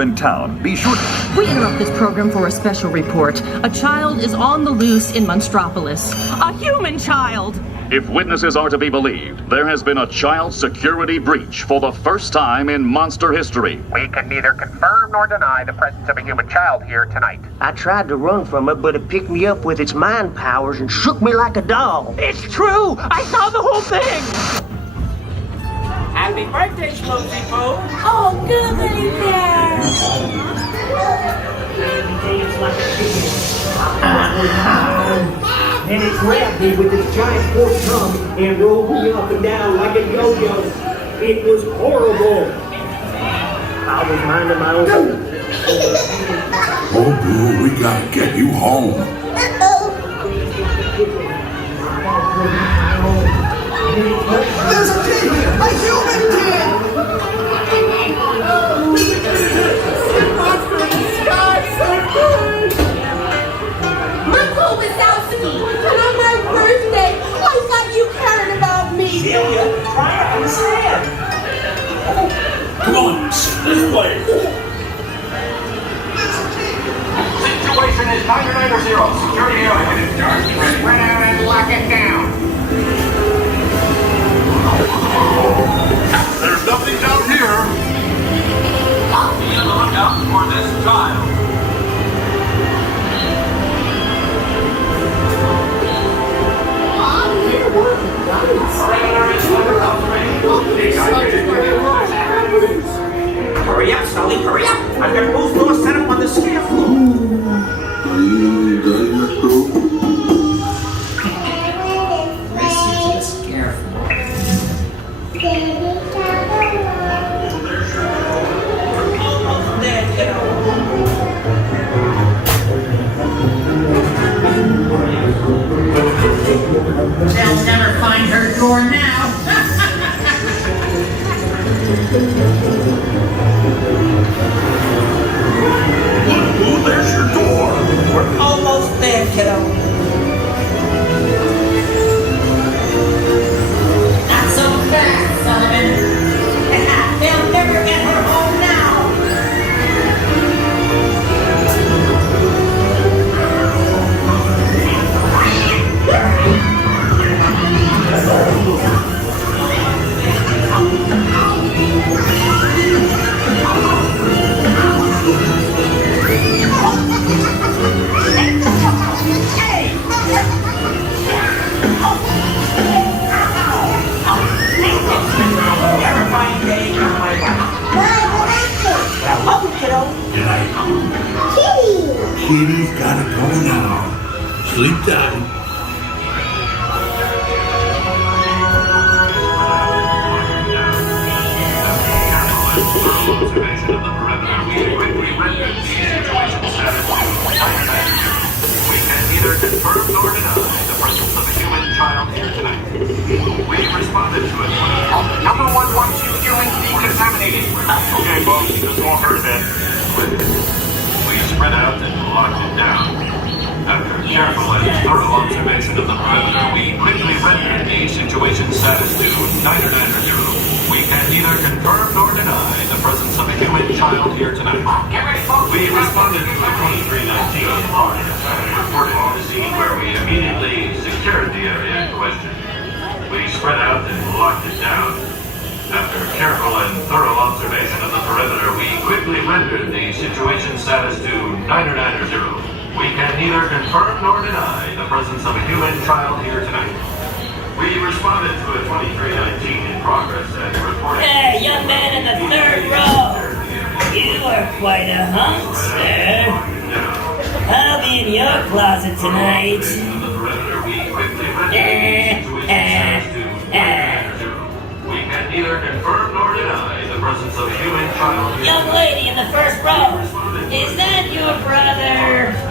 in town. Be sure We interrupt this program for a special report. A child is on the loose in Monstropolis. A human child! If witnesses are to be believed, there has been a child security breach for the first time in monster history. We can neither confirm nor deny the presence of a human child here tonight. I tried to run from it, but it picked me up with its mind powers and shook me like a doll. It's true! I saw the whole thing! Happy birthday, Smokey Bo! Oh, goodness, yeah. And it grabbed me with its giant forked tongue and rolled me up and down like a yo-yo. It was horrible. I was minding my own business. Oh, boo, we gotta get you home. There's a kid here! A human kid! Monster in the sky, so good! Mike Wazowski, and on my birthday, I thought you cared about me! Celia, try to understand. Come on, this way. Situation is 990. Security area. Spread out and lock it down. There's nothing down here. Be on the lookout for this child. Hurry up, Sulley, hurry up! I've got both doors set up on the scare floor. They'll never find her door now. Ooh, there's your door. We're almost there, kiddo. Not so fast, Sullivan. They'll never get her home now. Terrifying day of my life. Hello, kiddo. Kitty's gotta go now. Sleep tight. We can neither confirm nor deny the presence of a human child here tonight. We responded to it. Number one wants you humans decontaminated. Okay, folks, just walk her in. We spread out and locked it down. After careful and thorough observation of the perimeter, we quickly rendered the situation status to 990. We can neither confirm nor deny the presence of a human child here tonight. Get ready, folks. We responded to a 2319 reported on the scene where we immediately secured the area in question. We spread out and locked it down. After careful and thorough observation of the perimeter, we quickly rendered the situation status to 990. We can neither confirm nor deny the presence of a human child here tonight. We responded to a 2319 in progress and reported... Hey, young man in the third row! You are quite a huckster. I'll be in your closet tonight. We can neither confirm nor deny the presence of a human child. Young lady in the first row, is that your brother?